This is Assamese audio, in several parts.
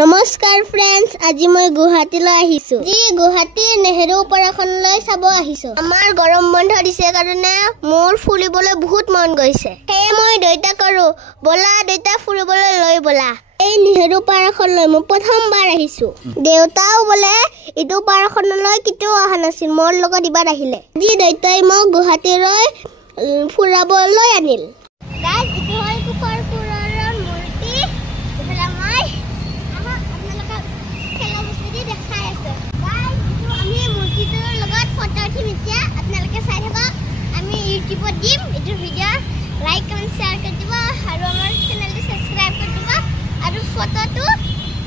নমস্কাৰ ফ্ৰেণ্ডছ, আজি মই গুৱাহাটীলৈ আহিছো। গুৱাহাটীৰ নেহেৰু পাৰ্কখনলৈ চাব আহিছো। আমাৰ গৰম বন্ধ দিছে কাৰণে মোৰ ফুৰিবলৈ বহুত মন গৈছে। সেয়ে মই দেউতাক কৰো, বলা দেউতা ফুৰিবলৈ লৈ বলা। এই নেহেৰু পাৰ্কখনলৈ মই প্ৰথমবাৰ আহিছো। দেউতাও বোলে এইটো পাৰ্কখনলৈ কেতিয়াও অহা নাছিল, মোৰ লগত এবাৰ আহিলে। আজি দেউতাই মোক গুৱাহাটীলৈ ফুৰাবলৈ আনিল। লাইক কমেন্ট শেয়াৰ কৰি দিবা আৰু আমাৰ চেনেলটো সাবস্ক্ৰাইব কৰি দিবা আৰু ফটোটো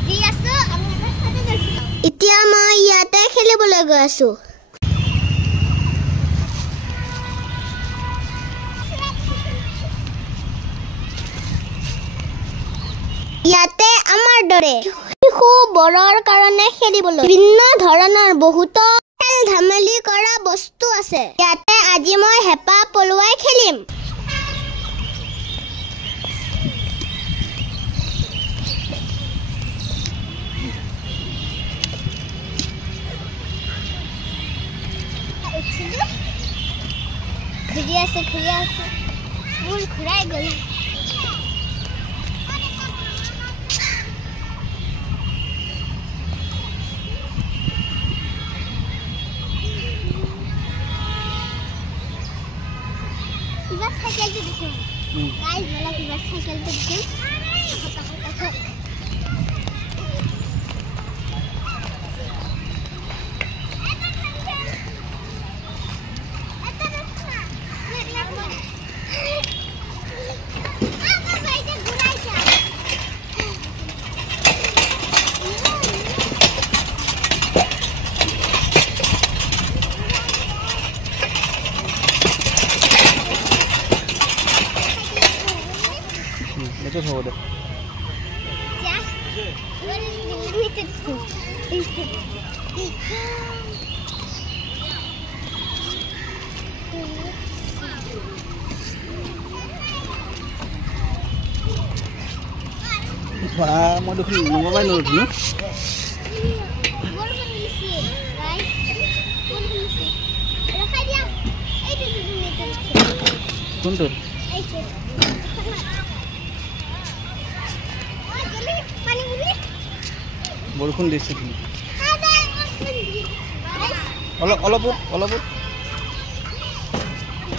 দি আছো আমি এটা ফটো দিছো। এতিয়া মই ইয়াতে খেলিবলৈ গৈ আছো। ইয়াতে আমাৰ দৰে শিশু বৰৰ কাৰণে খেলিবলৈ বিভিন্ন ধৰণৰ বহুতো খেল ধেমালি কৰা বস্তু আছে। ইয়াতে আজি মই হেপা পলুৱাই খেলিম। ঘূৰি আছে মোৰ ঘূৰাই গ'ল। কিবা চাইকেলটো দিছোঁ গাইজ, मला কিবা চাইকেলটো দিছোঁ। Itu sama deh. Ya. Wah, mau dukung ngapain lu dulu? Tuntut. বৰষুণ দিছে কি? অলপ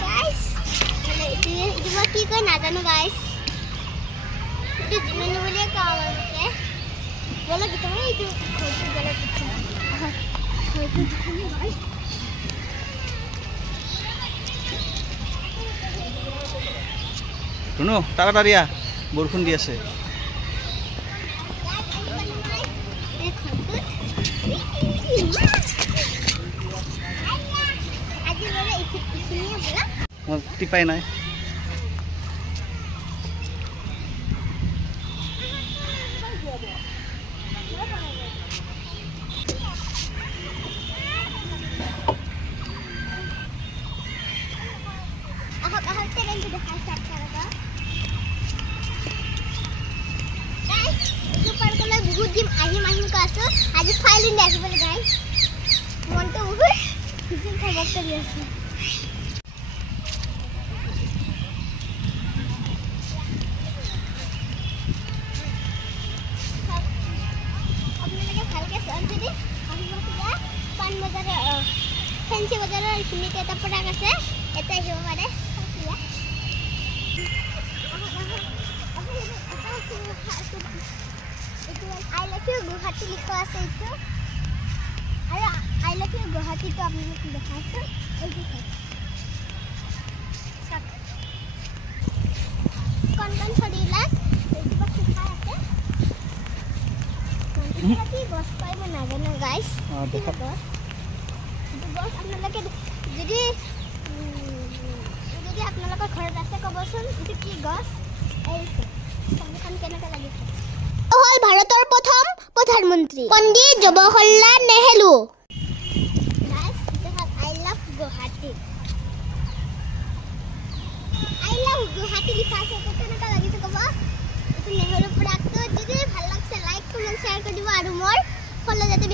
গাইস এটা কি কয় নাজানো গাইস। এটা জিমেন বলে কাম আছে। বলো কি তুমি এই খোঁজে গেলে কিছু হয়তো তুমি গাইস শুনো তাড়াতাড়ি বৰষুণ দি আছে। টিপাই নাই বহুত দিন আহিম কৈ আছো। আজি ফাইলিন দেখিবলৈ গাইজ মনটো বহুত খবৰ কৰি আছো। ফেন্সি বজাৰৰ এইখিনিতে এটা প্ৰডাক্ট আছে, এটা আহিব পাৰে। আই লাভ ইউ গুৱাহাটী লিখা আছে এইটো, আৰু আই লাভ ইউ গুৱাহাটীটো আপোনালোকে দেখাইছো। এইটো কণ চলিলাক কিবা শিকা আছে। কি গছ পাই মই নাজানো গাইজ। গছ আপোনালোকে যদি আপোনালোকৰ ঘৰত আছে ক'বচোন এইটো কি গছ। এইখন কেনেকৈ লাগিছে? হ'ল ভাৰতৰ প্ৰথম প্ৰধানমন্ত্ৰী পণ্ডিত Jawaharlal Nehru. I love Guwahati. I love Guwahati আৰু মোৰ ফল যাতে